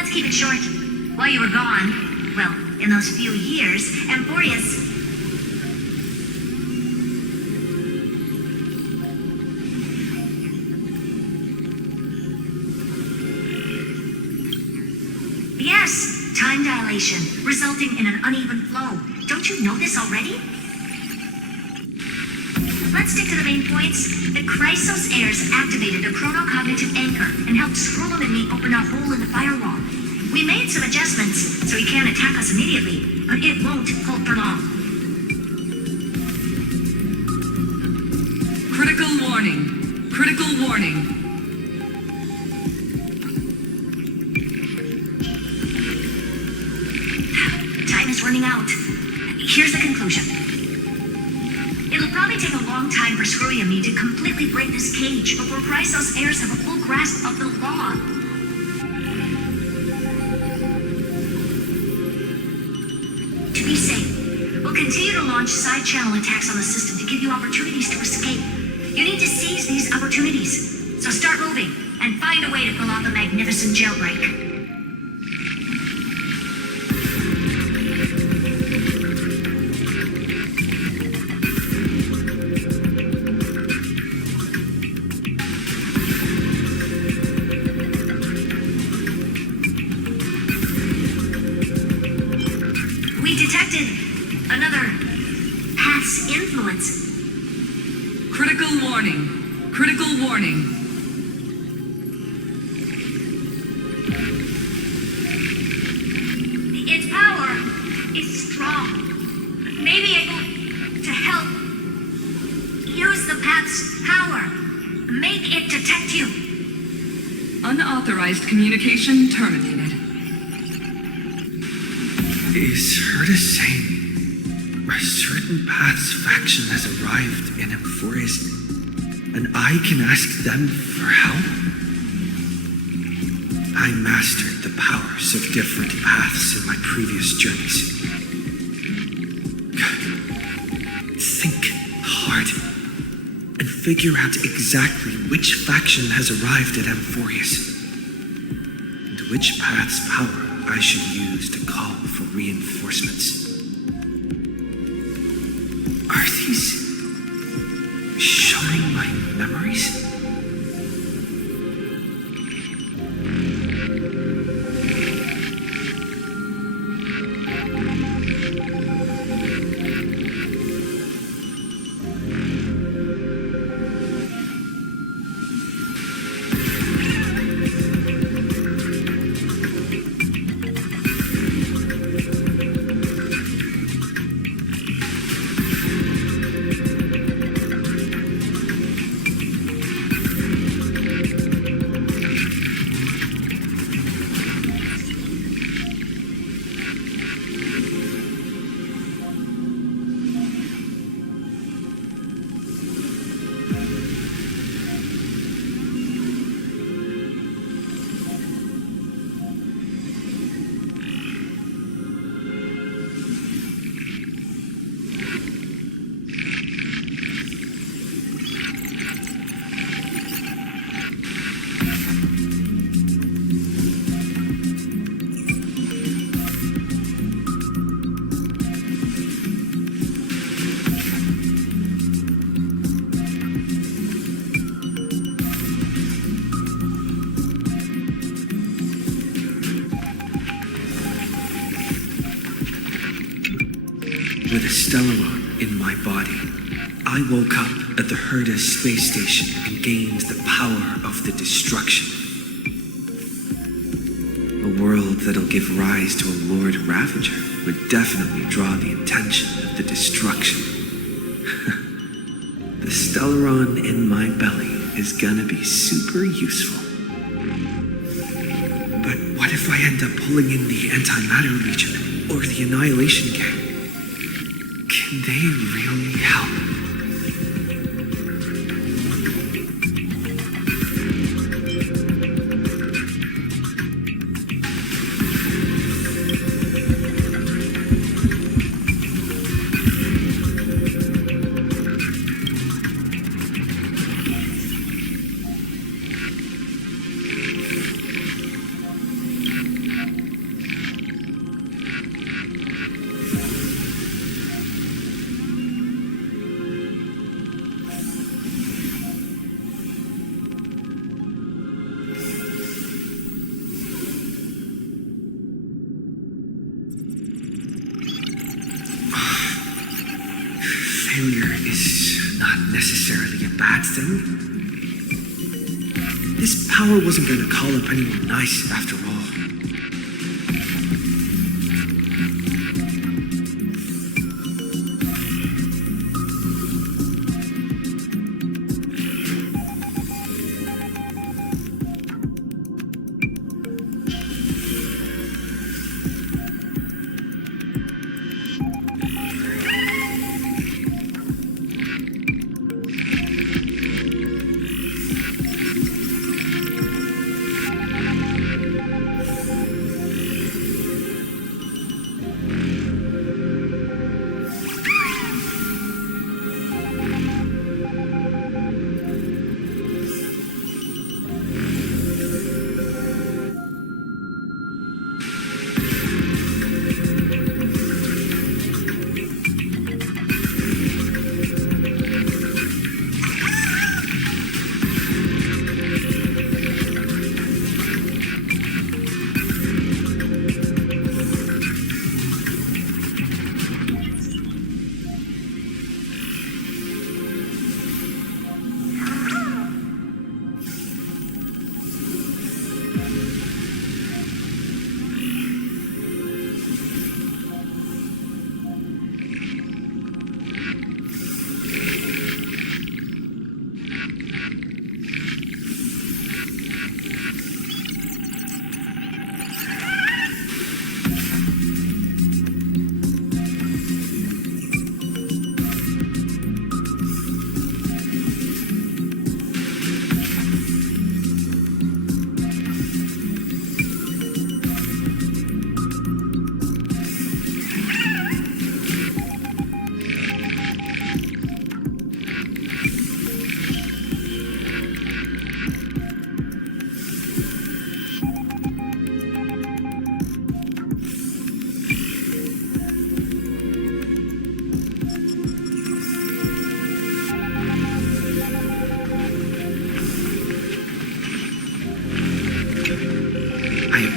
let's keep it short. While you were gone, well, in those few years, Amphoreus... Yes, time dilation, resulting in an uneven flow. Don't you know this already? Let's stick to the main points. The Chrysos heirs activated a chronocognitive anchor and helped Scrollum and me open a hole in the firewall. We made some adjustments, so he can't attack us immediately, but it won't hold for long. Critical warning. Critical warning. Time is running out. Here's the conclusion. It'll probably take a long time for Screwy and me to completely break this cage before Chrysos heirs have a full grasp of the law. To be safe, we'll continue to launch side-channel attacks on the system to give you opportunities to escape. You need to seize these opportunities. So start moving, and find a way to pull off the magnificent jailbreak. We detected another path's influence. Critical warning. Critical warning. Its power is strong. Maybe able to help use the path's power. Make it detect you. Unauthorized communication terminated. Is her to say a certain path's faction has arrived in Amphoreus, and I can ask them for help? I mastered the powers of different paths in my previous journeys. Think hard and figure out exactly which faction has arrived at Amphoreus, and which path's power I should use to call for reinforcements. Are these showing my memories? With a Stellaron in my body, I woke up at the Herda space station and gained the power of the destruction. A world that'll give rise to a Lord Ravager would definitely draw the attention of the destruction. The Stellaron in my belly is gonna be super useful. But what if I end up pulling in the Antimatter Legion or the Annihilation Gang? Can they really help? is not necessarily a bad thing. This power wasn't going to call up anyone nice after all.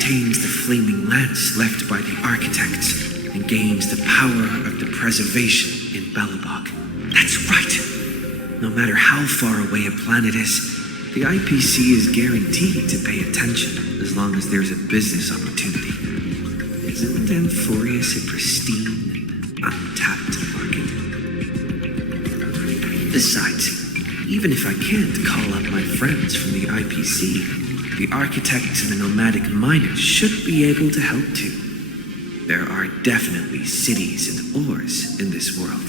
Obtains the flaming lance left by the architects and gains the power of the preservation in Belobog. That's right! No matter how far away a planet is, the IPC is guaranteed to pay attention as long as there's a business opportunity. Isn't Amphoreus a pristine and untapped market? Besides, even if I can't call up my friends from the IPC, the architects and the nomadic miners should be able to help too. There are definitely cities and ores in this world.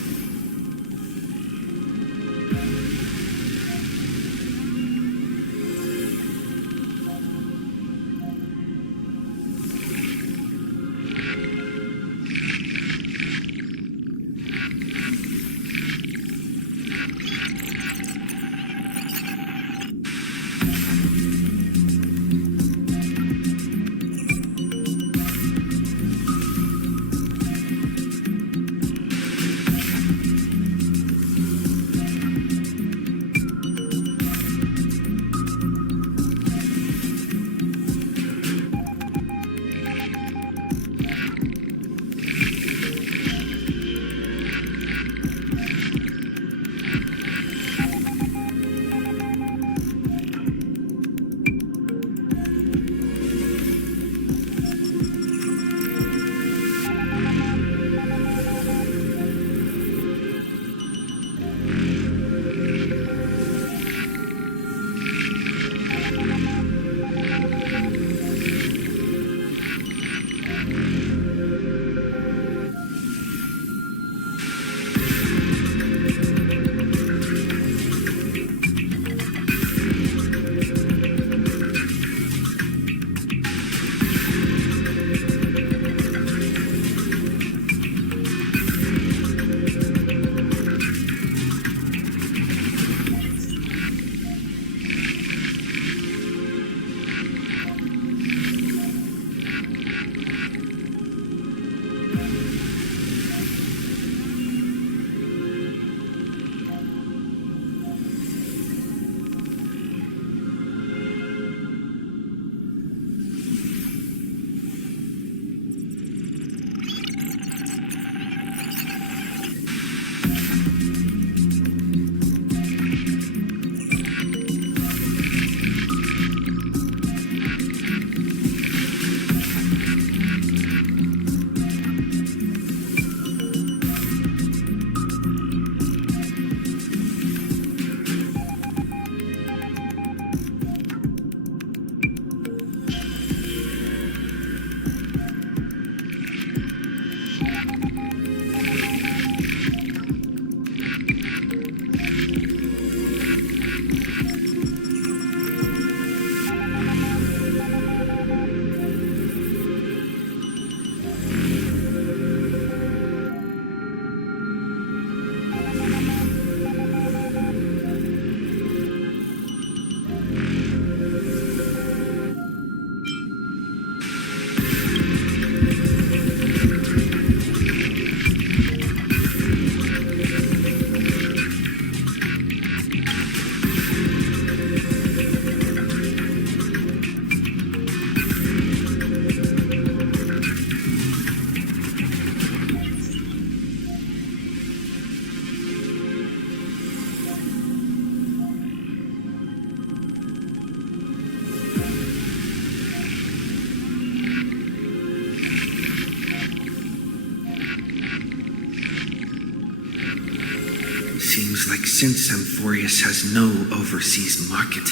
seems like since Amphoreus has no overseas market,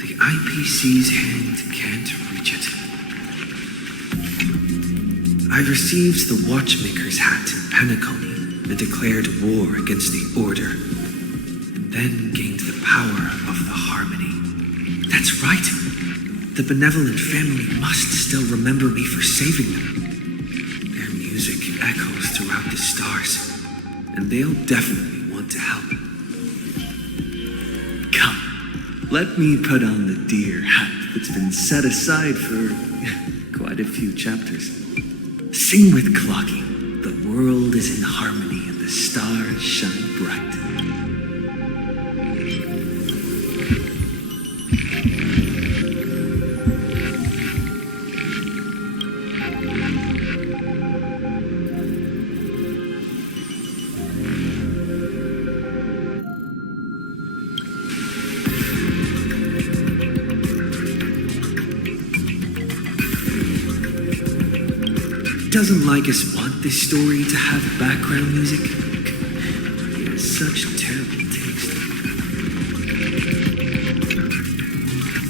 the IPC's hand can't reach it. I received the Watchmaker's hat in Penacony and declared war against the Order, and then gained the power of the Harmony. That's right! The benevolent family must still remember me for saving them. Their music echoes throughout the stars, and they'll definitely want to help. Come, let me put on the deer hat that's been set aside for quite a few chapters. Sing with Cloggy. The world is in harmony and the stars shine bright. Doesn't Lycus want this story to have background music? He has such terrible taste.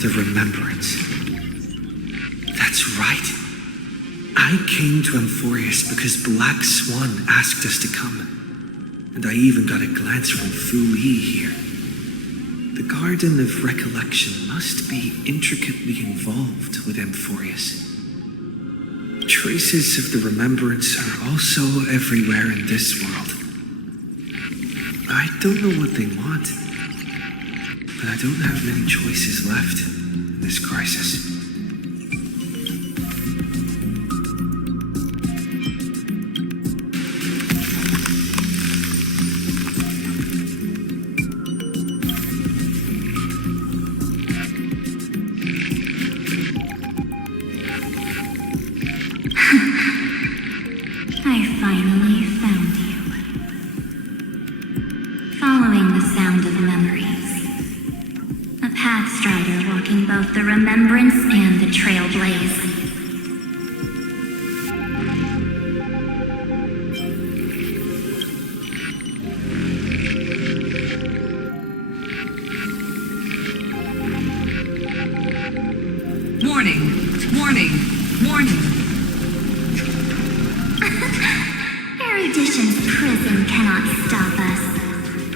The Remembrance. That's right. I came to Amphoreus because Black Swan asked us to come. And I even got a glance from Fu Yi here. The Garden of Recollection must be intricately involved with Amphoreus. Traces of the Remembrance are also everywhere in this world. I don't know what they want, but I don't have many choices left in this crisis. I finally found you. Following the sound of memories. A pathstrider walking both the Remembrance and the Trailblaze. Warning, warning, warning. Erudition's prison cannot stop us,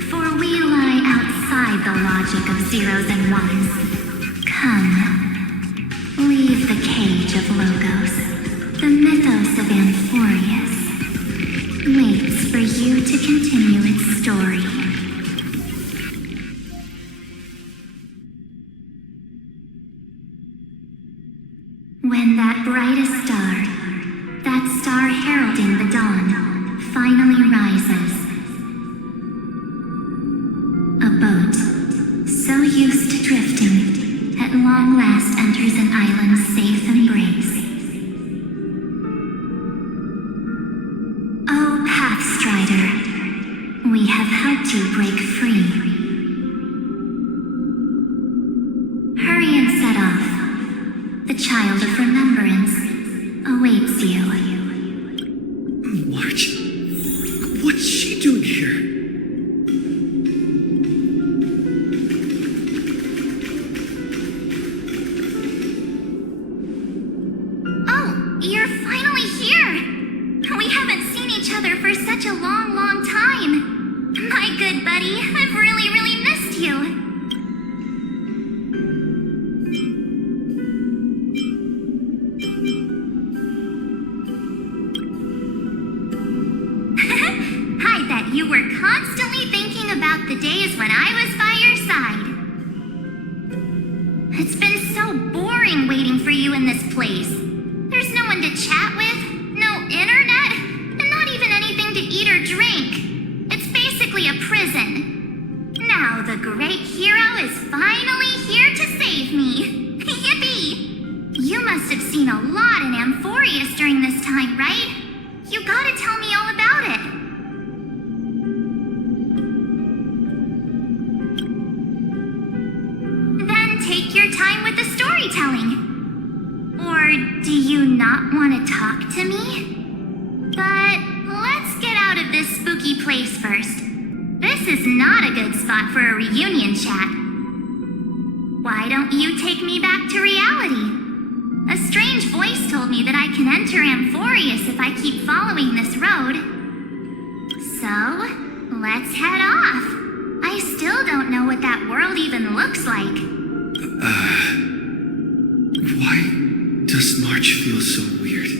for we lie outside the logic of zeros and ones. Come, leave the cage of Logos. The mythos of Amphoreus waits for you to continue its story. When that brightest star, that star heralding the dawn, finally rises. A boat, so used to drifting, at long last enters an island's safe embrace. Oh, Pathstrider, we have helped you break free. Hurry and set off. The child of remembrance awaits you. March? What's she doing here? Oh, you're finally here! We haven't seen each other for such a long, long time. My good buddy, I've really missed you. You were constantly thinking about the days when I was by your side. It's been so boring waiting for you in this place. There's no one to chat with, no internet, and not even anything to eat or drink. It's basically a prison. Now the great hero is finally here to save me. Yippee! You must have seen a lot in Amphoreus during this time, right? You gotta tell me all about it. Take your time with the storytelling. Or do you not want to talk to me? But let's get out of this spooky place first. This is not a good spot for a reunion chat. Why don't you take me back to reality? A strange voice told me that I can enter Amphoreus if I keep following this road. So, let's head off. I still don't know what that world even looks like. Why does March feel so weird?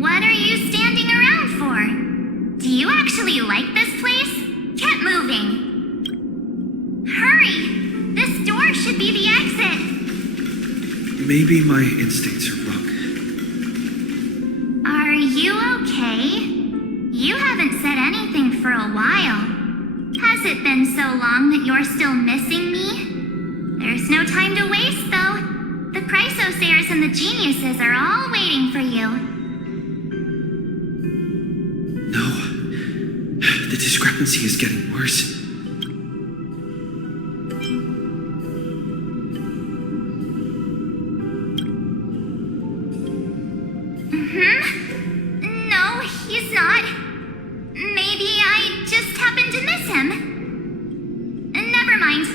What are you standing around for? Do you actually like this place? Get moving. Hurry! This door should be the exit. Maybe my instincts are wrong. Are you okay? You haven't said anything for a while. Has it been so long that you're still missing me? There's no time to waste, though. The Chrysosayers and the geniuses are all waiting for you. No. The discrepancy is getting worse. No, he's not. Maybe I just happened to miss him. Never mind.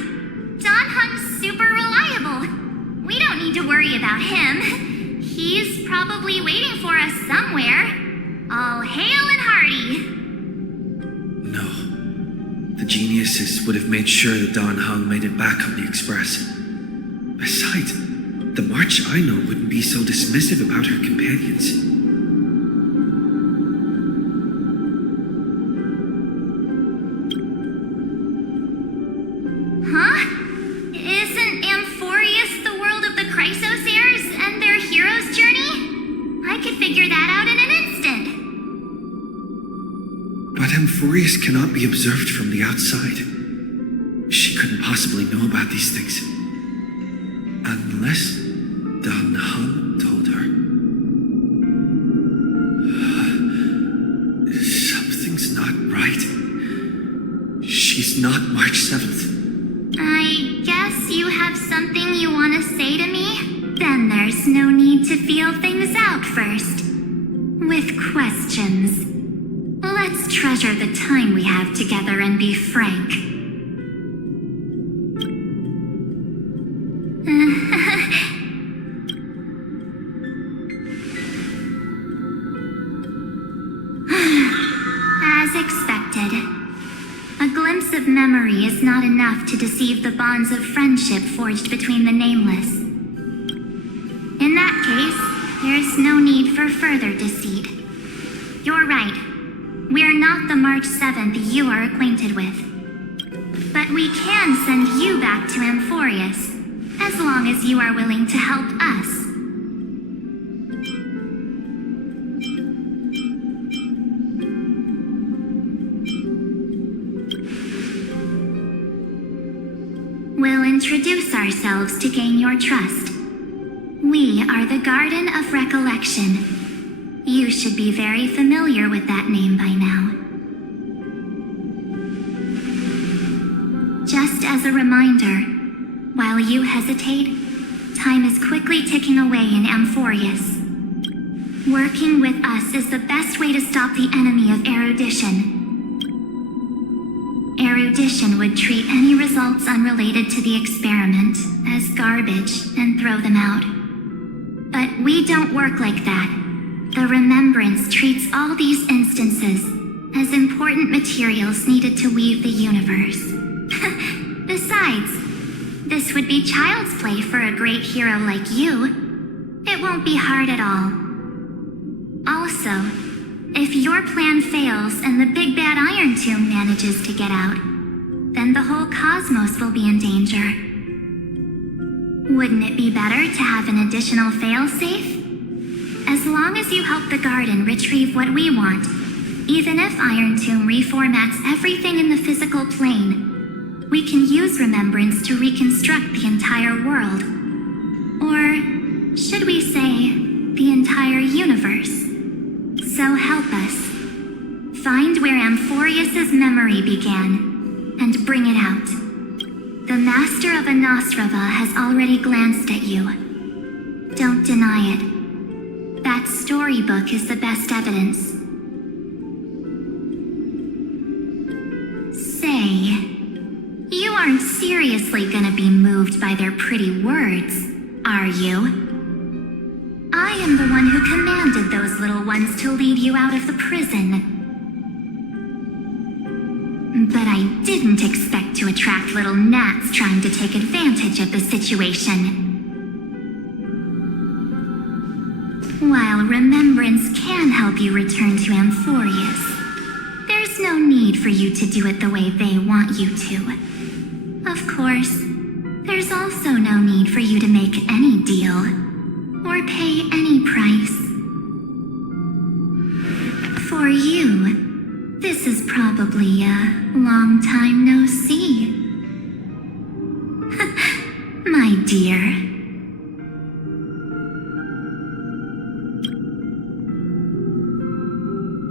Don Hun's super reliable. We don't need to worry about him. He's probably waiting for us somewhere. All hail and hearty. No. The geniuses would have made sure that Don Hung made it back on the express. Besides, the March I know wouldn't be so dismissive about her companions. Huh? Isn't Amphoreus the world of the Chrysosayers and their hero's journey? I could figure that out in an instant. But Amphoreus cannot be observed from the outside. She couldn't possibly know about these things. Unless Don Hung told her. Something's not right. She's not March 7th. I guess you have something you want to say to me? Then there's no need to feel things out first. With questions. Let's treasure the time we have together and be frank. As expected. A glimpse of memory is not enough to deceive the bonds of friendship forged between the nameless. In that case, there's no need for further deceit. You're right. We're not the March 7th you are acquainted with. But we can send you back to Amphoreus, as long as you are willing to help us. We'll introduce ourselves to gain your trust. We are the Garden of Recollection. You should be very familiar with that name by now. Just as a reminder, while you hesitate, time is quickly ticking away in Amphoreus. Working with us is the best way to stop the enemy of erudition. Erudition would treat any results unrelated to the experiment as garbage and throw them out. But we don't work like that. The Remembrance treats all these instances as important materials needed to weave the universe. Besides, this would be child's play for a great hero like you. It won't be hard at all. Also, if your plan fails and the big bad Iron Tomb manages to get out, then the whole cosmos will be in danger. Wouldn't it be better to have an additional failsafe? As long as you help the garden retrieve what we want, even if Iron Tomb reformats everything in the physical plane, we can use Remembrance to reconstruct the entire world. Or, should we say, the entire universe. So help us. Find where Amphoreus' memory began, and bring it out. The Master of Anastrava has already glanced at you. Don't deny it. That storybook is the best evidence. Say, seriously gonna be moved by their pretty words, are you? I am the one who commanded those little ones to lead you out of the prison. But I didn't expect to attract little gnats trying to take advantage of the situation. While remembrance can help you return to Amphoreus, there's no need for you to do it the way they want you to. Of course, there's also no need for you to make any deal or pay any price. For you, this is probably a long time no see. My dear.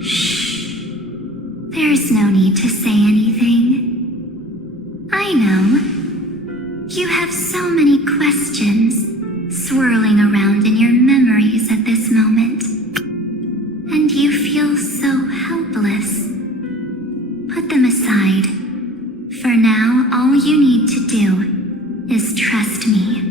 Shh. There's no need to say anything. I know. You have so many questions swirling around in your memories at this moment. And you feel so helpless. Put them aside. For now, all you need to do is trust me.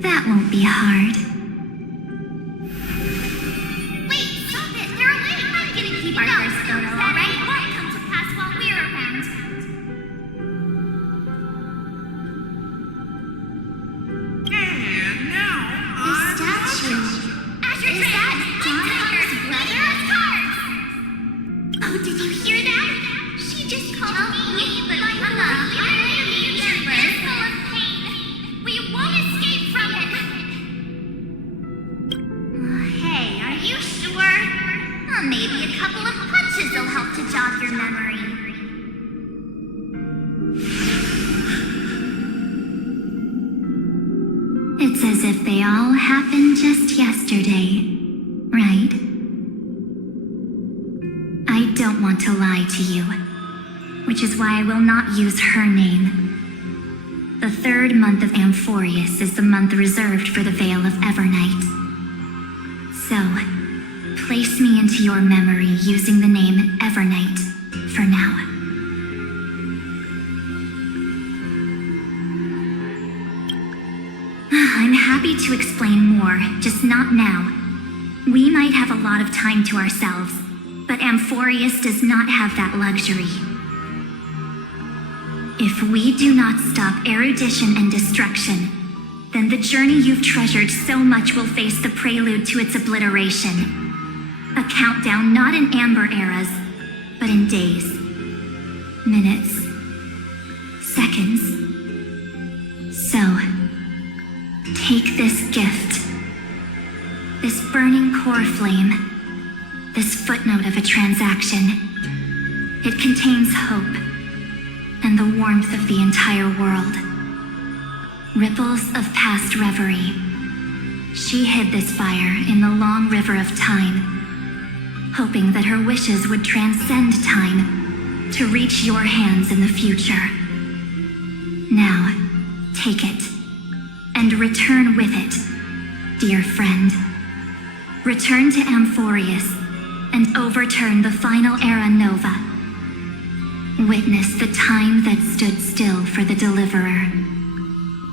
That won't be hard. Wait, stop it! They're away! I'm gonna keep our first photo, alright? It won't come to pass while we're around. And now, The statue. Is that John Connor's brother? Oh, did you hear that? She just called me, but I'm not. I'm in the universe full of pain. We won't escape from it. Hey, are you sure? Maybe a couple of punches will help to jog your memory. It's as if they all happened just yesterday, right? I don't want to lie to you, which is why I will not use her name. The third month of Amphoreus is the month reserved for the Veil of Evernight. So, place me into your memory using the name Evernight for now. I'm happy to explain more, just not now. We might have a lot of time to ourselves, but Amphoreus does not have that luxury. If we do not stop erudition and destruction, then the journey you've treasured so much will face the prelude to its obliteration. A countdown not in amber eras, but in days, minutes, seconds. So, take this gift, this burning core flame, this footnote of a transaction. It contains hope and the warmth of the entire world. Ripples of past reverie. She hid this fire in the long river of time, hoping that her wishes would transcend time to reach your hands in the future. Now, take it, and return with it, dear friend. Return to Amphoreus, and overturn the final era Nuova. Witness the time that stood still for the Deliverer,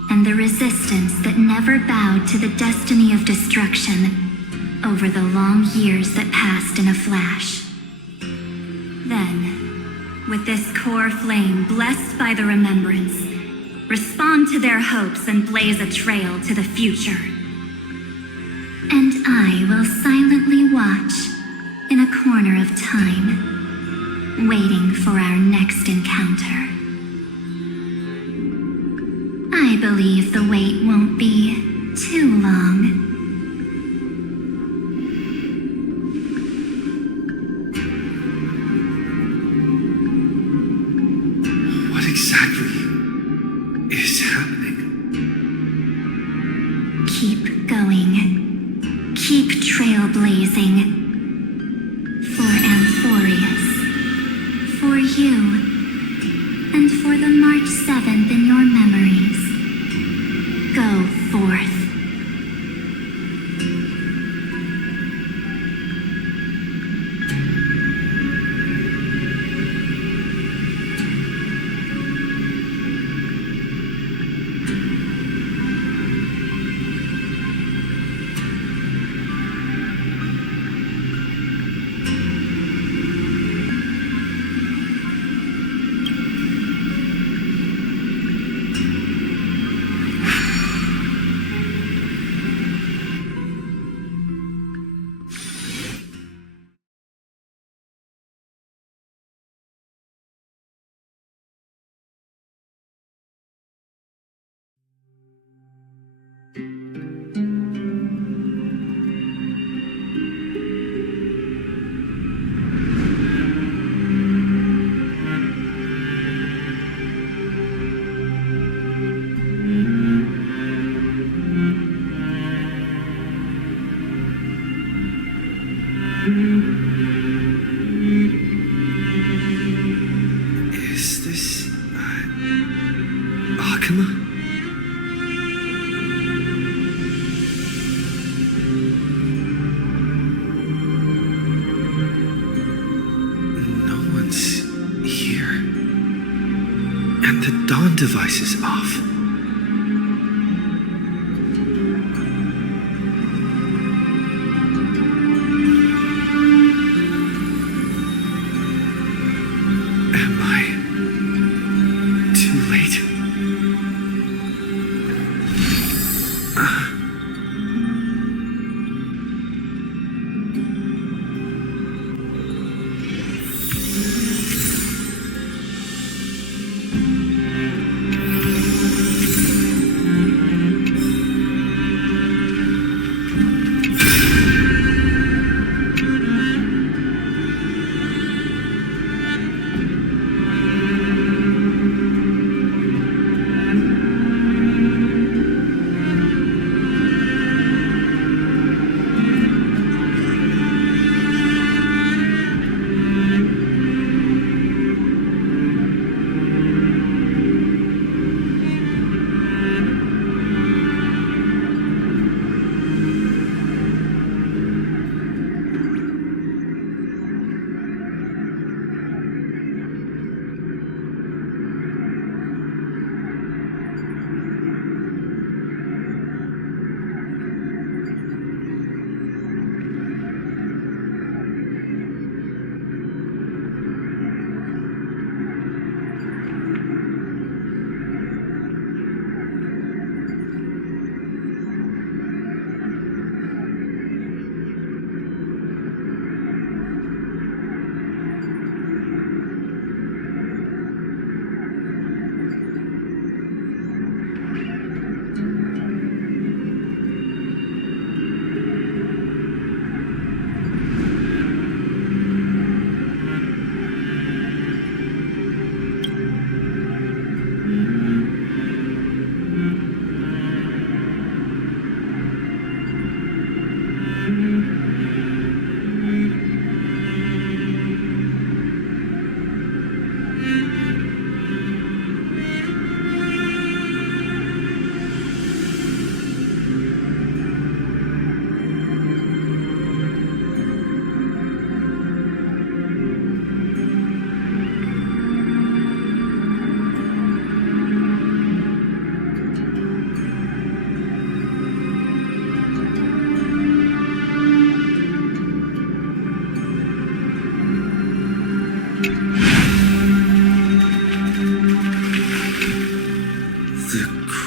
and the resistance that never bowed to the destiny of destruction over the long years that passed in a flash. Then, with this core flame blessed by the remembrance, respond to their hopes and blaze a trail to the future. And I will silently watch in a corner of time, waiting for our next encounter. I believe the wait won't be too long. Is this... Akuma? No one's here. And the dawn device is off. Am I too late?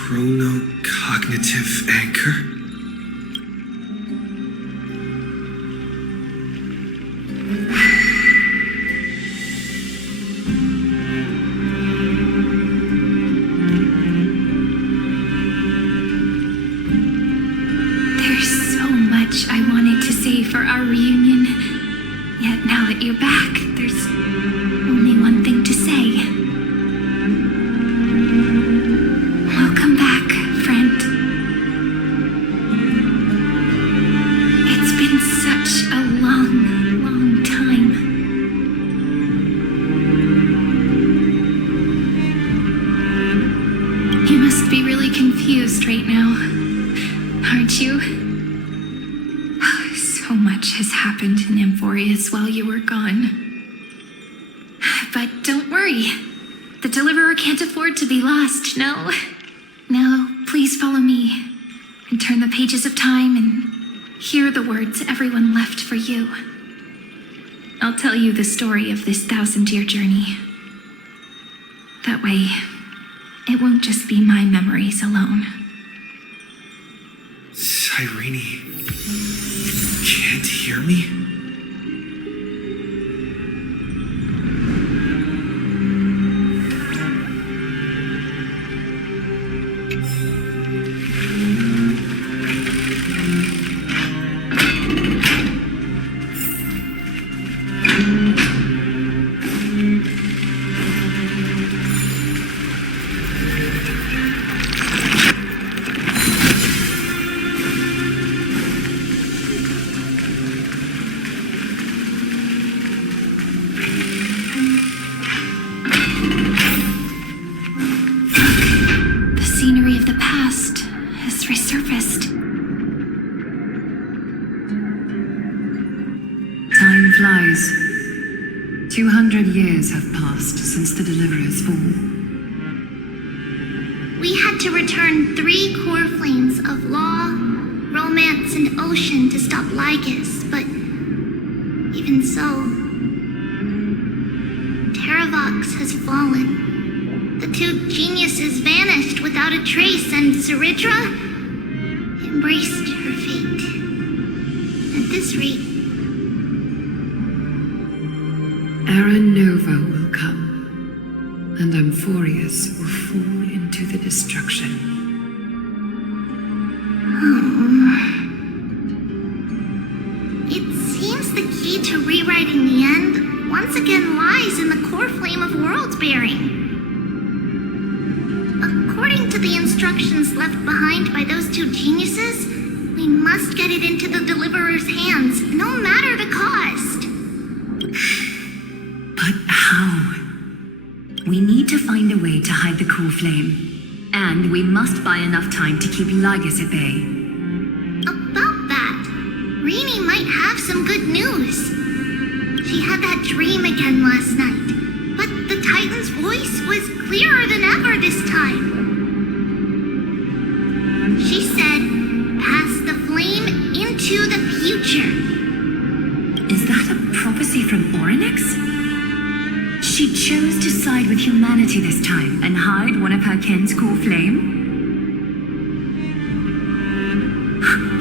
Chronocognitive anchor? There's so much I wanted to say for our reunion. Yet now that you're back, there's only one thing to say. Welcome back, friend. It's been such a long, long time. You must be really confused right now, aren't you? So much has happened in Amphoreus while you were gone. But don't worry. The Deliverer can't afford to be lost, no? Now, please follow me and turn the pages of time and hear the words everyone left for you. I'll tell you the story of this 1,000-year journey. That way, it won't just be my memories alone. Cyrene can't hear me? surfaced. Time flies. 200 years have passed since the Deliverer's fall. We had to return 3 core flames of law, romance, and ocean to stop Lygus, but even so, Terravox has fallen. The 2 geniuses vanished without a trace, and Seridra embraced her fate. At this rate, Era Nova will come, and Amphoreus will fall into the destruction. It seems the key to rewriting the end once again lies in the core flame of world-bearing. According to the instructions left behind by those 2 geniuses, we must get it into the Deliverer's hands, no matter the cost. But how? We need to find a way to hide the core flame. And we must buy enough time to keep Lygus at bay. About that, Rini might have some good news. She had that dream again last night, but the Titan's voice was clearer than ever this time. She said, pass the flame into the future. Is that a prophecy from Orynyx? She chose to side with humanity this time and hide one of her kin's core flame?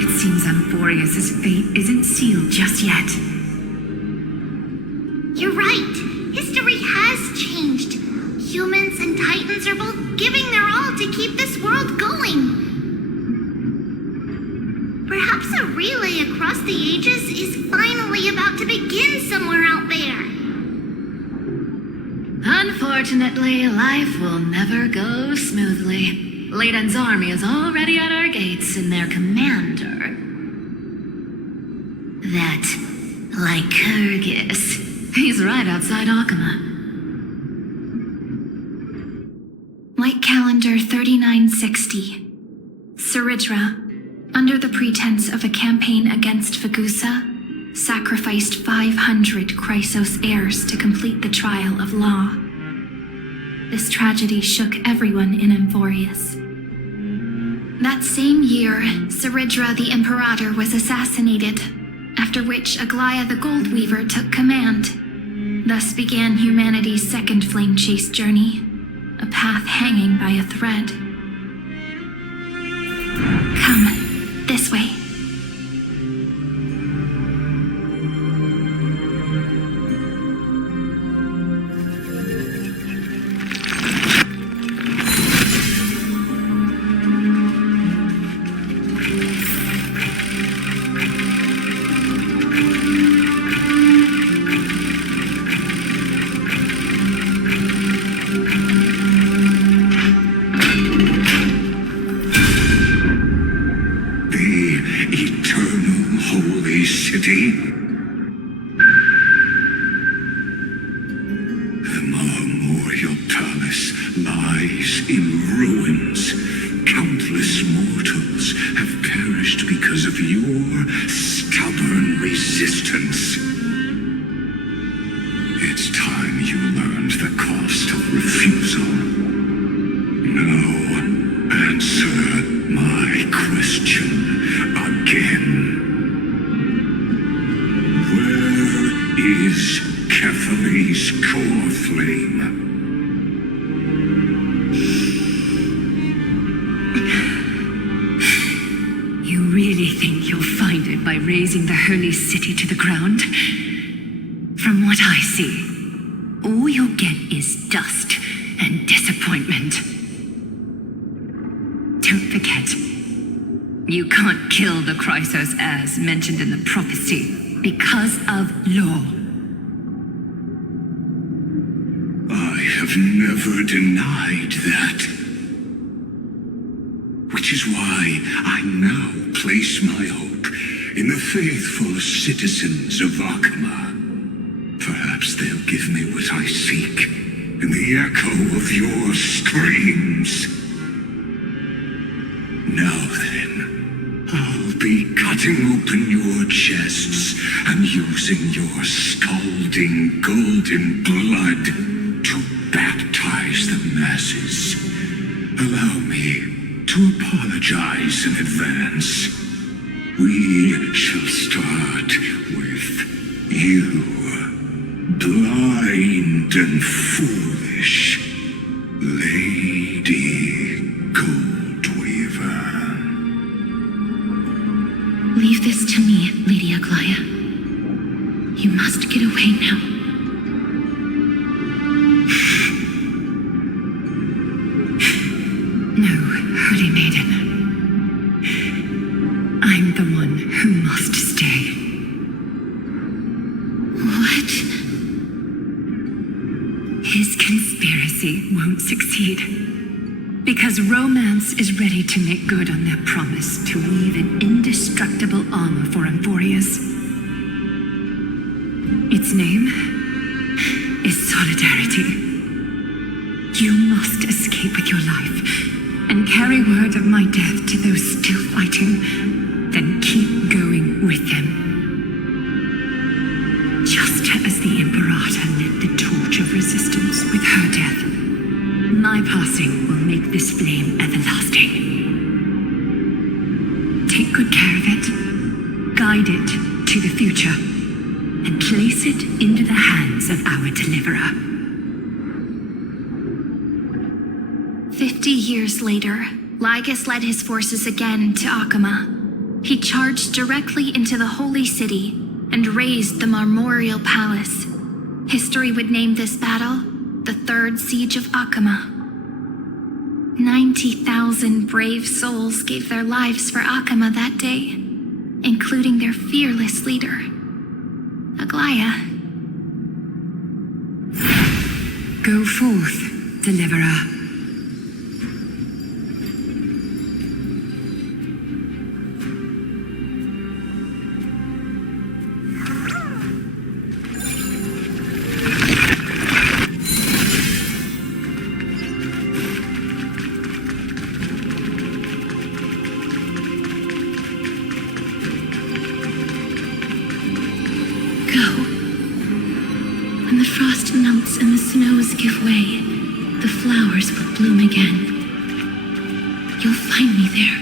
It seems Amphoreus' fate isn't sealed just yet. You're right. History has changed. Humans and Titans are both giving their all to keep this world going. Perhaps a relay across the ages is finally about to begin somewhere out there. Unfortunately, life will never go smoothly. Leiden's army is already at our gates, and their commander... that Lycurgus. He's right outside Akama. White Calendar 3960. Seridra, under the pretense of a campaign against Fagusa, sacrificed 500 Chrysos heirs to complete the trial of law. This tragedy shook everyone in Amphoreus. That same year, Seridra the Imperator was assassinated, after which Aglaya the Goldweaver took command. Thus began humanity's second flame chase journey, a path hanging by a thread. Come, this way. Razing the holy city to the ground? From what I see, all you'll get is dust and disappointment. Don't forget, you can't kill the Chrysos heirs mentioned in the prophecy because of law. I have never denied that. Which is why I now place my hope in the faithful citizens of Akama. Perhaps they'll give me what I seek in the echo of your screams. Now then, cutting open your chests and using your scalding golden blood to baptize the masses. Allow me to apologize in advance. We shall start with you, blind and foolish Lady Goldweaver. Leave this to me, Lady Aglaya. You must get away now. No, Holy Maiden. I'm the one who must stay. What? His conspiracy won't succeed. Because romance is ready to make good on their promise to weave an indestructible armor for Amphoreus. Its name is Solidarity. You must escape with your life and carry word of my death to those still fighting, then keep going with them. Just as the Imperator lit the torch of resistance with her death, my passing will make this flame everlasting. Take good care of it, guide it to the future, and place it into the hands of our deliverer. 50 years later, Lygus led his forces again to Akama. He charged directly into the Holy City and razed the Marmorial Palace. History would name this battle the Third Siege of Akama. 90,000 brave souls gave their lives for Akama that day, including their fearless leader, Aglaya. Go forth, deliverer. When the frost melts and the snows give way, the flowers will bloom again. You'll find me there.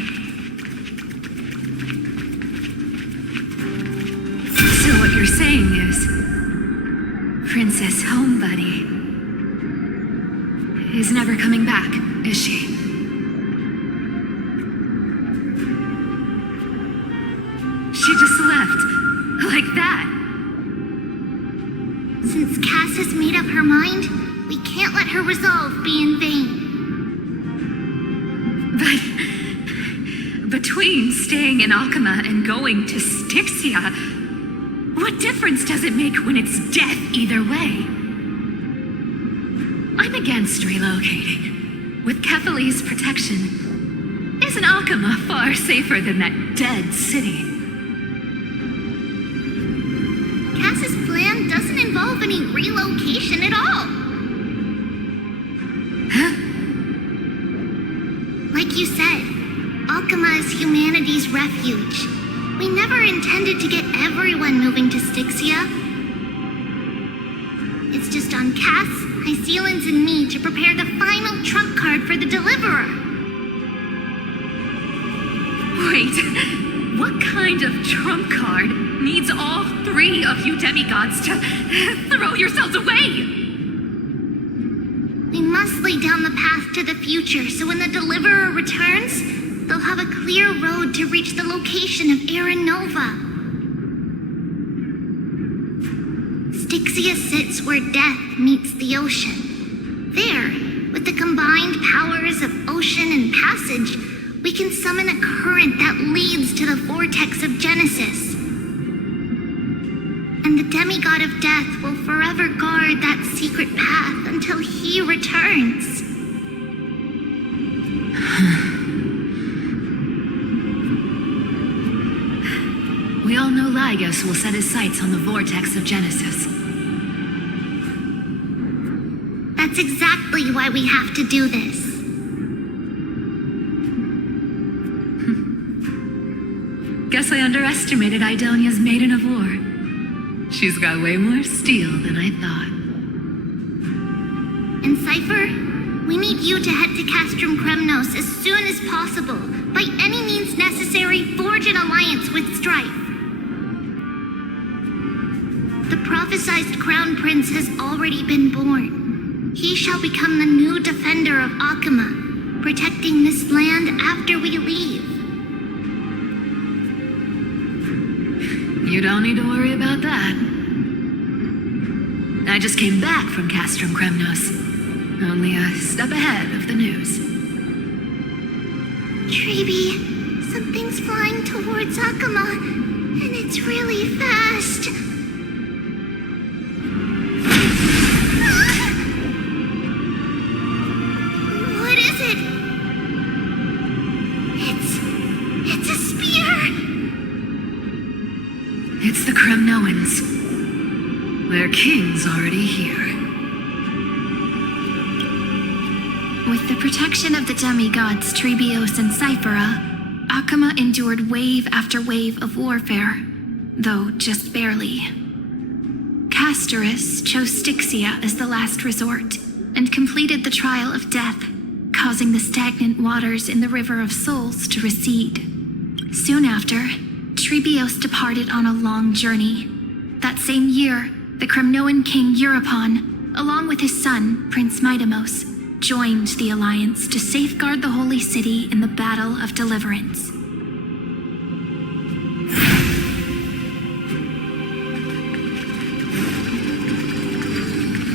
So what you're saying is, Princess Homebuddy is never coming back, is she? She just left, like that. Since Cass has made up her mind, we can't let her resolve be in vain. But between staying in Akama and going to Styxia, what difference does it make when it's death either way? I'm against relocating. With Kethale's protection, isn't Akama far safer than that dead city? Cass's plan doesn't involve any relocation at all. Huh? Like you said, Akama is humanity's refuge. We never intended to get everyone moving to Styxia. It's just on Cass, Hysealans, and me to prepare the final trump card for the Deliverer. Wait, what kind of trump card needs all three of you demigods to throw yourselves away? We must lay down the path to the future so when the Deliverer returns, they'll have a clear road to reach the location of Nuova. Styxia sits where death meets the ocean. There, with the combined powers of ocean and passage, we can summon a current that leads to the vortex of Genesis. And the demigod of death will forever guard that secret path until he returns. We all know Lygus will set his sights on the vortex of Genesis. That's exactly why we have to do this. Guess I underestimated Idonia's maiden of war. She's got way more steel than I thought. And Cypher, we need you to head to Castrum Kremnos as soon as possible. By any means necessary, forge an alliance with Strife. The prophesized Crown Prince has already been born. He shall become the new defender of Akama, protecting this land after we leave. You don't need to worry about that. I just came back from Castrum Kremnos. Only a step ahead of the news. Treeby, something's flying towards Akama, and it's really fast. What is it? It's a spear! It's the Kremnoans. Their king's already here. With the protection of the demigods Trebios and Cyphera, Akama endured wave after wave of warfare, though just barely. Castorus chose Styxia as the last resort, and completed the trial of death, causing the stagnant waters in the River of Souls to recede. Soon after, Trebios departed on a long journey. That same year, the Kremnoan king Euripon, along with his son, Prince Midamos, joined the alliance to safeguard the holy city in the Battle of Deliverance.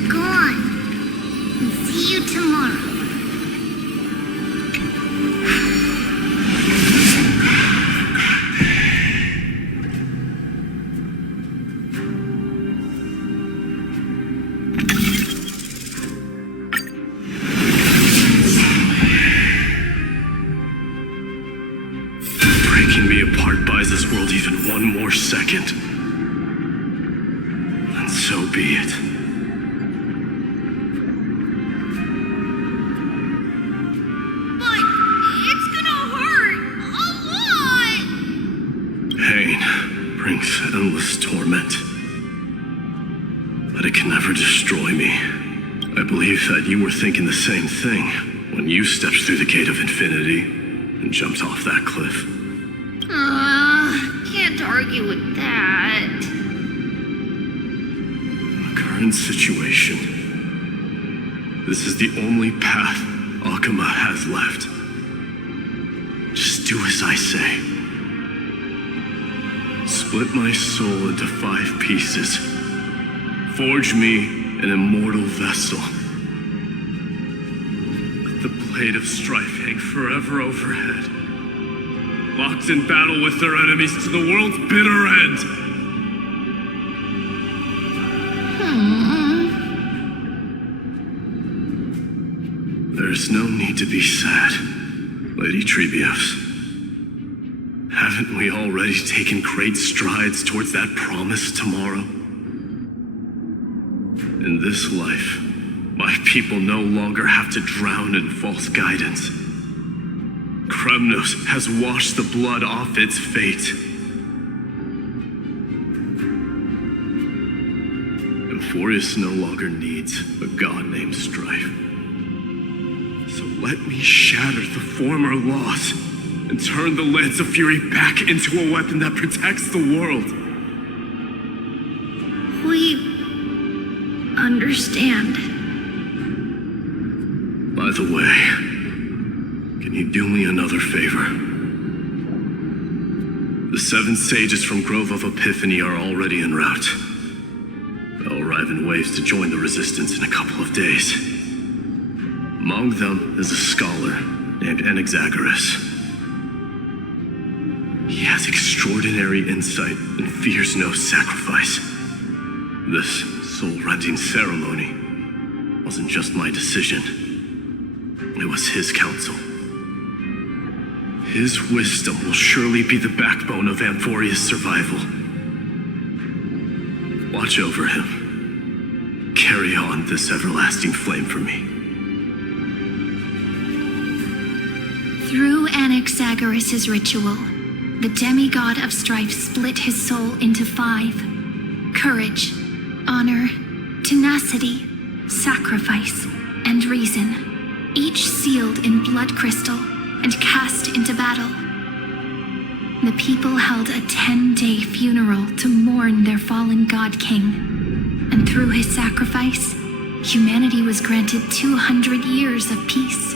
Go on. And see you tomorrow. This world even one more second, and so be it. But it's gonna hurt a lot! Pain brings endless torment, but it can never destroy me. I believe that you were thinking the same thing when you stepped through the gate of infinity and jumped off that cliff. Can't argue with that. The current situation. This is the only path Akama has left. Just do as I say. Split my soul into 5 pieces. Forge me an immortal vessel. Let the blade of strife hang forever overhead. Locked in battle with their enemies to the world's bitter end. There's no need to be sad, Lady Trebios. Haven't we already taken great strides towards that promised tomorrow? In this life, my people no longer have to drown in false guidance. Kremnos has washed the blood off its fate. Amphoreus no longer needs a god named Strife. So let me shatter the former laws and turn the Lance of Fury back into a weapon that protects the world. We understand. By the way, can you do me another favor? The 7 sages from Grove of Epiphany are already en route. They'll arrive in waves to join the resistance in a couple of days. Among them is a scholar named Anaxagoras. He has extraordinary insight and fears no sacrifice. This soul-rending ceremony wasn't just my decision. It was his counsel. His wisdom will surely be the backbone of Amphoreus' survival. Watch over him. Carry on this everlasting flame for me. Through Anaxagoras' ritual, the demigod of strife split his soul into 5. Courage, honor, tenacity, sacrifice, and reason, each sealed in blood crystal and cast into battle. The people held a 10-day funeral to mourn their fallen god king, and through his sacrifice, humanity was granted 200 years of peace.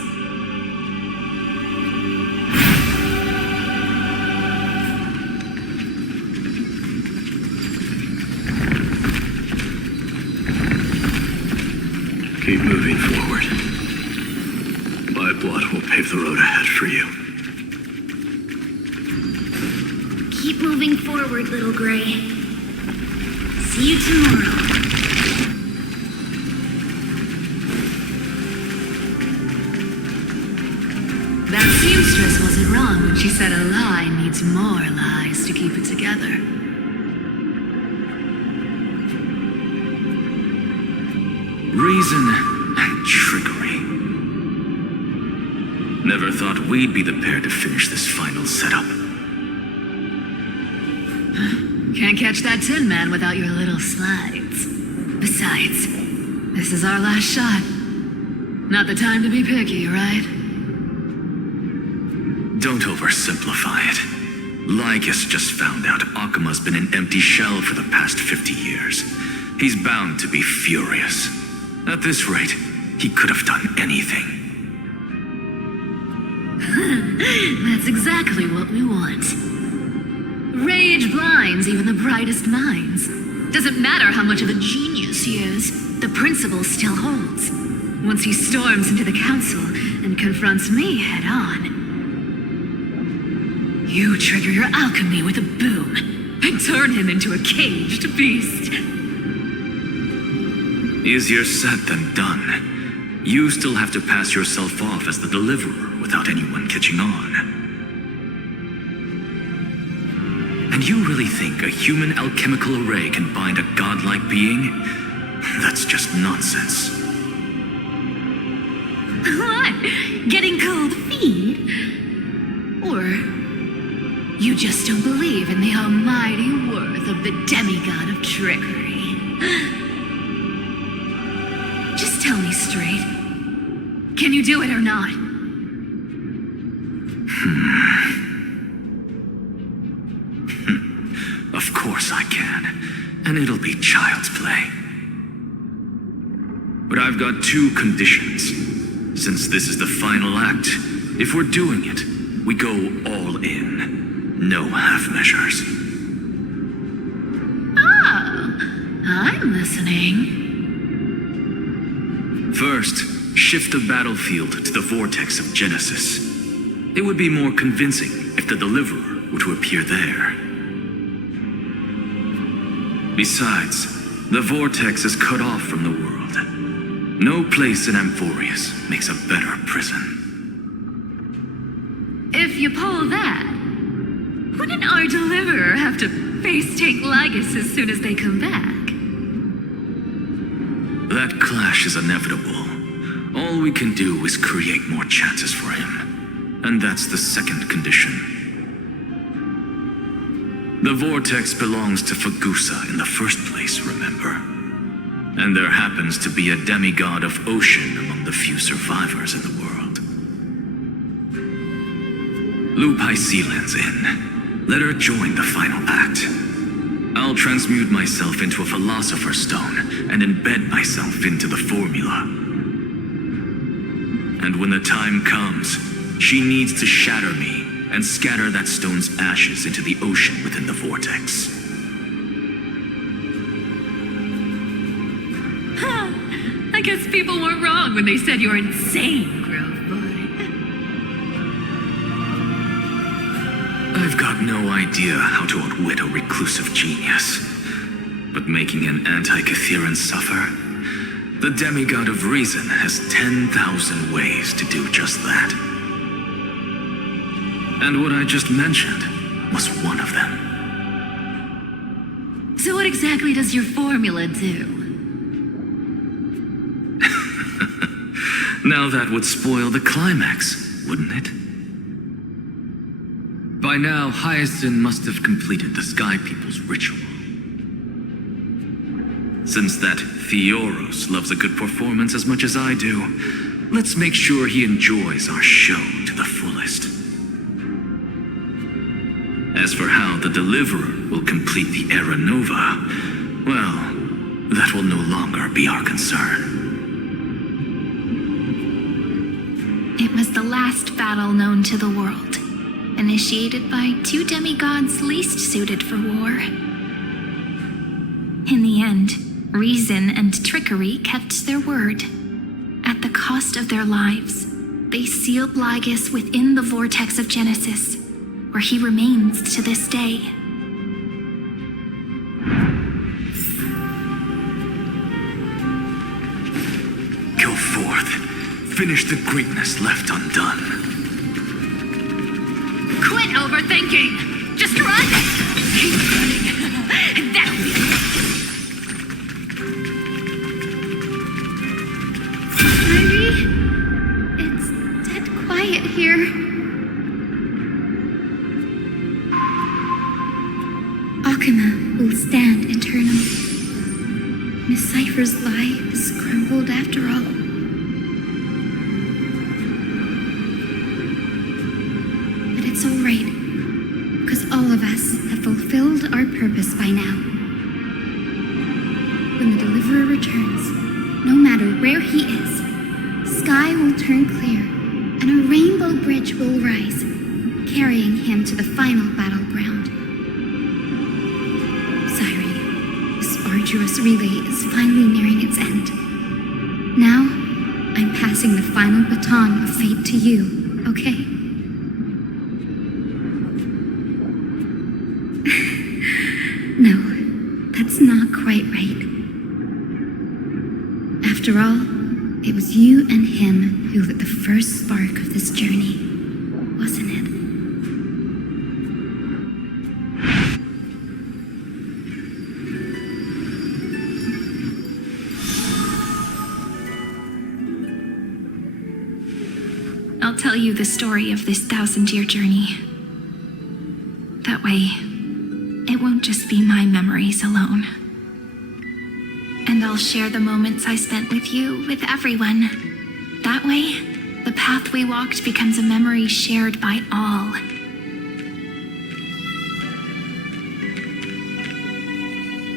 Keep moving forward. My blood will pave the road ahead for you. Keep moving forward, little Gray. See you tomorrow. That seamstress wasn't wrong when she said a lie needs more lies to keep it together. Reason and trickery. Never thought we'd be the pair to finish this final setup. Can't catch that Tin Man without your little slides. Besides, this is our last shot. Not the time to be picky, right? Don't oversimplify it. Lycus just found out Akima's been an empty shell for the past 50 years. He's bound to be furious. At this rate, he could have done anything. That's exactly what we want. Rage blinds even the brightest minds. Doesn't matter how much of a genius he is, the principle still holds. Once he storms into the council and confronts me head on. You trigger your alchemy with a boom and turn him into a caged beast. Easier said than done. You still have to pass yourself off as the deliverer without anyone catching on. And you really think a human alchemical array can bind a godlike being? That's just nonsense. What? Getting cold feet? Or you just don't believe in the almighty worth of the demigod of trickery? Just tell me straight. Can you do it or not? Of course I can. And it'll be child's play. But I've got 2 conditions. Since this is the final act, if we're doing it, we go all in. No half measures. Oh, I'm listening. First, shift the battlefield to the vortex of Genesis. It would be more convincing if the deliverer were to appear there. Besides, the vortex is cut off from the world. No place in Amphoreus makes a better prison. If you pull that, wouldn't our deliverer have to face-take Lycus as soon as they come back? That clash is inevitable. All we can do is create more chances for him. And that's the second condition. The vortex belongs to Fagusa in the first place, remember? And there happens to be a demigod of ocean among the few survivors in the world. Loop Hycelan's in. Let her join the final act. I'll transmute myself into a philosopher's stone and embed myself into the formula. And when the time comes, she needs to shatter me and scatter that stone's ashes into the ocean within the vortex. I guess people were wrong when they said you're insane, Grove Boy. I've got no idea how to outwit a reclusive genius. But making an anti-Catheran suffer? The demigod of reason has 10,000 ways to do just that. And what I just mentioned was one of them. So what exactly does your formula do? Now that would spoil the climax, wouldn't it? By By now, Hyacinth must have completed the Sky People's ritual. Since that Theoros loves a good performance as much as I do, let's make sure he enjoys our show to the fullest. As for how the Deliverer will complete the Era Nova, well, that will no longer be our concern. It was the last battle known to the world, initiated by two demigods least suited for war. In the end, reason and trickery kept their word. At the cost of their lives, they sealed Lygus within the vortex of Genesis, where he remains to this day. Go forth. Finish the greatness left undone. Quit overthinking! Just run! Keep running. That'll be it. Kyrie? It's dead quiet here. Akuma will stand eternal. Miss Cypher's lie is crumbled after all. But it's all right, because all of us have fulfilled our purpose by now. When the Deliverer returns, no matter where he is, sky will turn clear, and a rainbow bridge will rise, carrying him to the final battleground. Syrie, this arduous relay is finally nearing its end. Now, I'm passing the final baton of fate to you, okay? No, that's not quite right. After all, it was you and him who lit the first spark of this journey, wasn't it? I'll tell you the story of this 1,000-year journey. That way, it won't just be my memories alone. And I'll share the moments I spent with you with everyone. That way, the path we walked becomes a memory shared by all.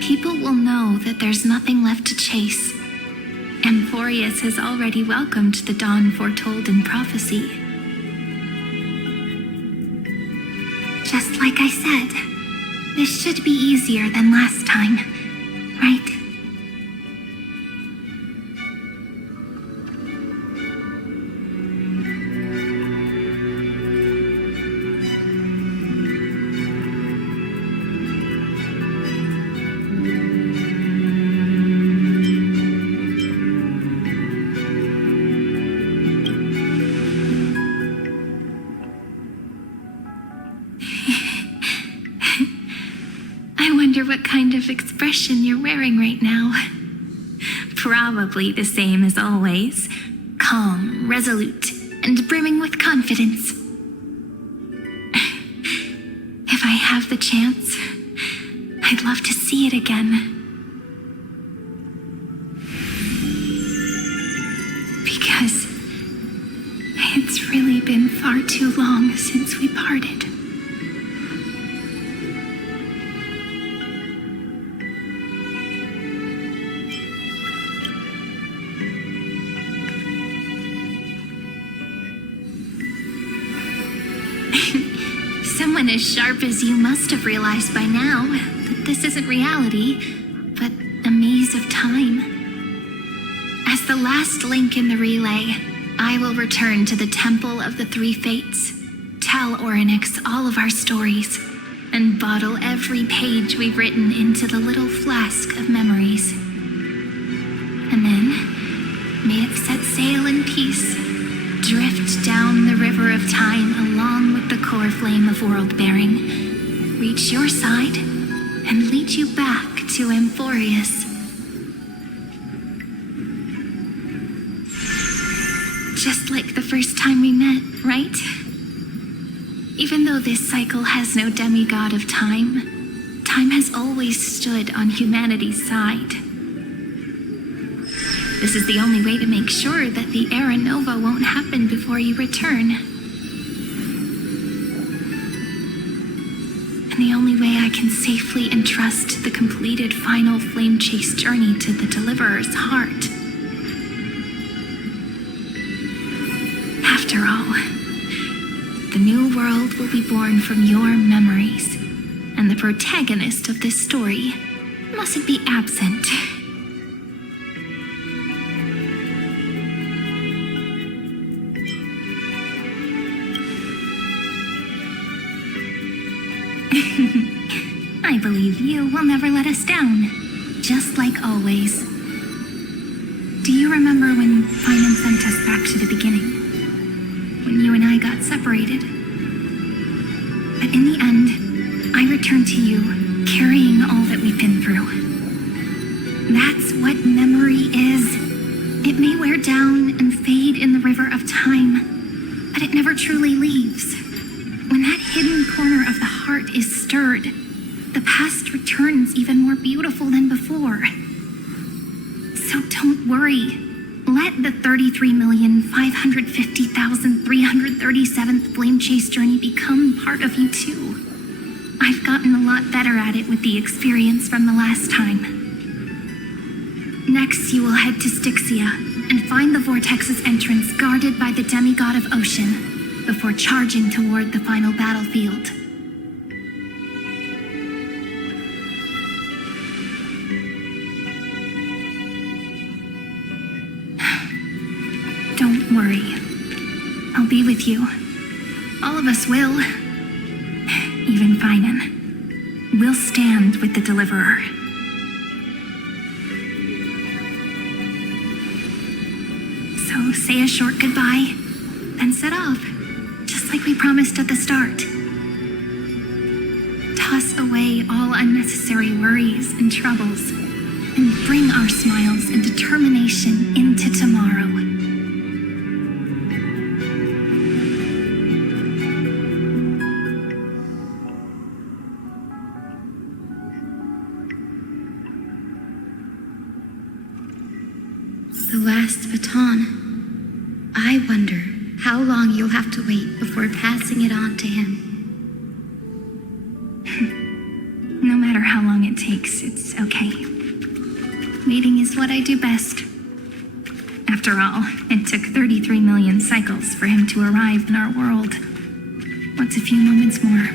People will know that there's nothing left to chase. Amphoreus has already welcomed the dawn foretold in prophecy. Just like I said, this should be easier than last time, right? What kind of expression you're wearing right now. Probably the same as always. Calm, resolute, and brimming with confidence. If I have the chance, I'd love to see it again. Because it's really been far too long since we parted. Someone as sharp as you must have realized by now that this isn't reality, but a maze of time. As the last link in the relay, I will return to the Temple of the Three Fates, tell Orynyx all of our stories, and bottle every page we've written into the little flask of memories. And then, may it set sail in peace, drift down the river of time along with the core flame of world-bearing, reach your side, and lead you back to Amphoreus. Just like the first time we met, right? Even though this cycle has no demigod of time, time has always stood on humanity's side. This is the only way to make sure that the era Nova won't happen before you return. And the only way I can safely entrust the completed final flame chase journey to the Deliverer's heart. After all, the new world will be born from your memories, and the protagonist of this story mustn't be absent. I believe you will never let us down, just like always. Do you remember when Finan sent us back to the beginning? When you and I got separated? But in the end, I returned to you, carrying all that we've been through. That's what memory is. It may wear down and fade in the river of time, but it never truly leaves. When that hidden corner of the heart is stirred, the past returns even more beautiful than before. So don't worry. Let the 33,550,337th Flame Chase journey become part of you too. I've gotten a lot better at it with the experience from the last time. Next, you will head to Styxia and find the Vortex's entrance guarded by the demigod of ocean, before charging toward the final battlefield. Don't worry. I'll be with you. All of us will. Even Finan. We'll stand with the Deliverer. So say a short goodbye, then set off. Just like we promised at the start. Toss away all unnecessary worries and troubles, and bring our smiles and determination into tomorrow. The last baton. I wonder how long you'll have to wait before passing it on to him. No matter how long it takes, it's okay. Waiting is what I do best. After all, it took 33 million cycles for him to arrive in our world. What's a few moments more?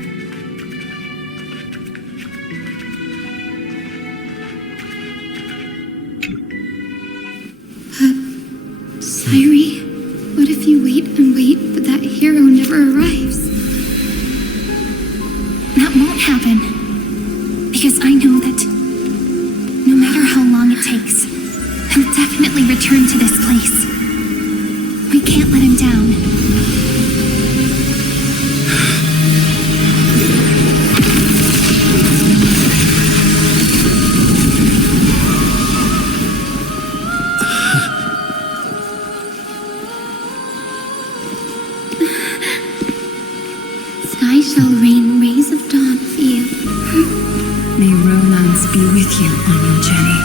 Sairi, what if you wait and wait, but that hero never arrives? That won't happen. Because I know that no matter how long it takes, he'll definitely return to this place. We can't let him down. Sky shall rain rays of dawn for you. May romance be with you on your journey.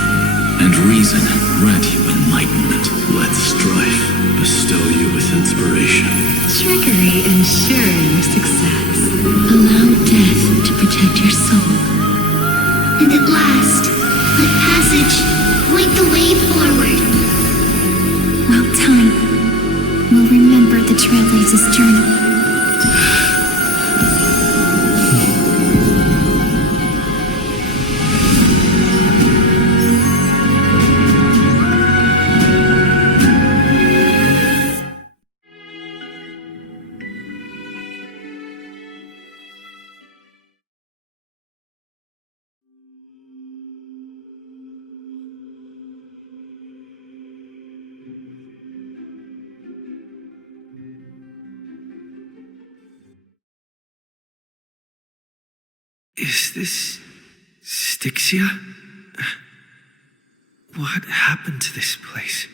And reason grant you enlightenment. Let strife bestow you with inspiration. Trickery ensure your success. Allow death to protect your soul. And at last, let passage point the way forward. Well, time will remember the Trailblazer's journey. Is this Styxia? What happened to this place?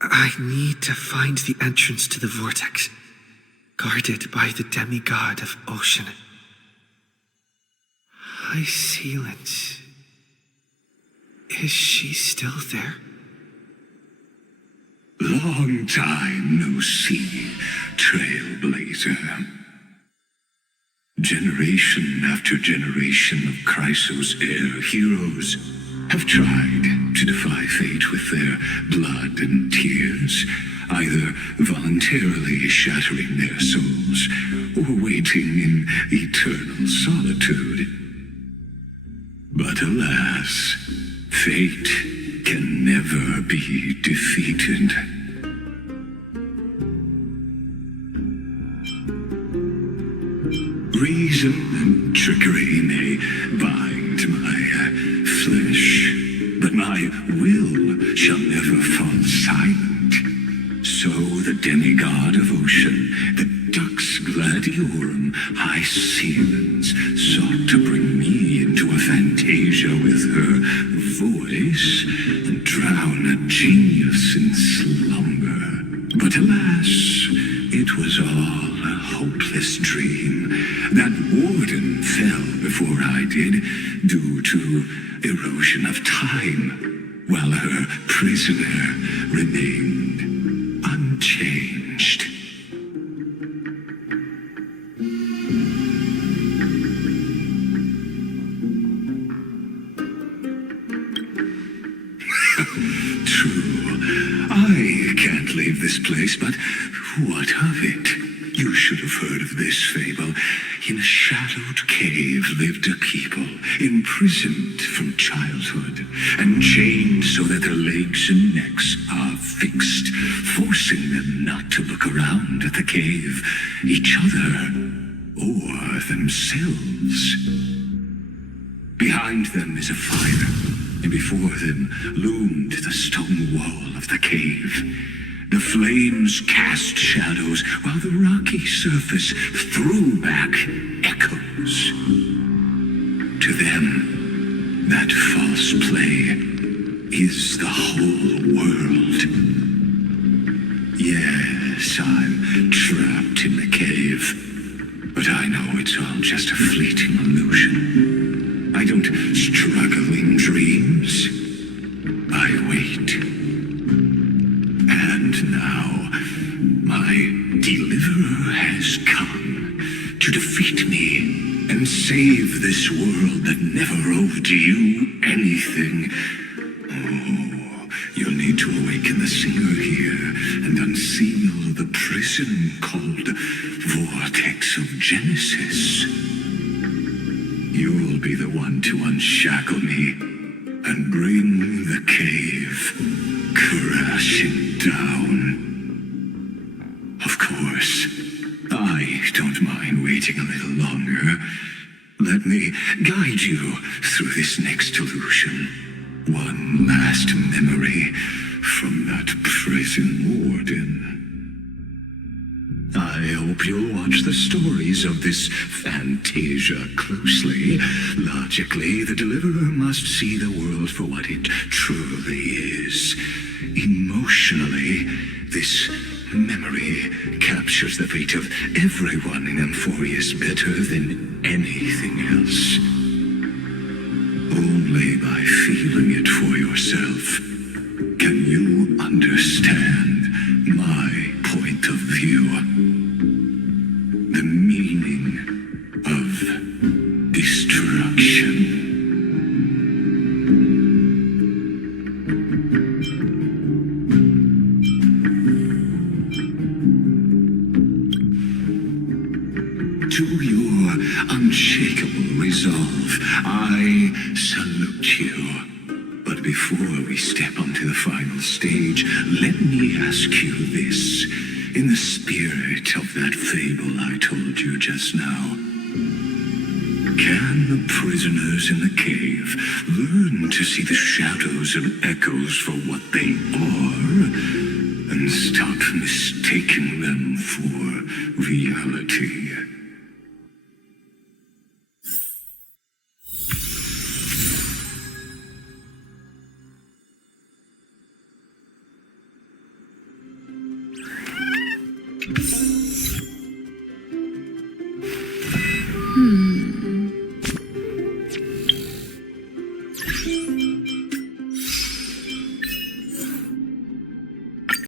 I need to find the entrance to the vortex. guarded by the demigod of ocean. High Sealant. Is she still there? Long time no see, trailblazer. Generation after generation of Chrysos heir heroes have tried to defy fate with their blood and tears, either voluntarily shattering their souls or waiting in eternal solitude. But alas, fate can never be defeated. Reason and trickery may bind my flesh, but my will shall never fall silent. So the demigod of ocean, the Dux Gladiorum, High Sealans, sought to bring me into a fantasia with her voice and drown a genius in slumber. But alas, it was all a hopeless dream. That warden fell before I did, due to erosion of time, while her prisoner remained unchanged. True, I can't leave this place, but what of it? You should have heard of this fable. In a shadowed cave lived a people, imprisoned from childhood, and chained so that their legs and necks are fixed, forcing them not to look around at the cave, each other, or themselves. Behind them is a fire, and before them loomed the stone wall of the cave. The flames cast shadows, while the rocky surface threw back echoes. To them, that false play is the whole world. Yes, I'm trapped in the cave, but I know it's all just a fleeting illusion. I don't struggle in dreams. I wait. And now, my deliverer has come to defeat me and save this world that never owed you anything. Oh, you'll need to awaken the singer here and unseal the prison called Vortex of Genesis. You'll be the one to unshackle me and bring the cave crashing down. Of course, I don't mind waiting a little longer. Let me guide you through this next illusion. One last memory from that prison warden. I hope you'll watch the stories of this fantasia closely. Logically, the deliverer must see the world for what it truly is. Emotionally, this memory captures the fate of everyone in Amphoreus better than anything else. Only by feeling it for yourself can you understand my point of view. The meaning of destruction. To your unshakable resolve, I salute you. But before we step onto the final stage, let me ask you this. In the spirit of that fable I told you just now, can the prisoners in the cave learn to see the shadows and echoes for what they are, and stop mistaking them for reality?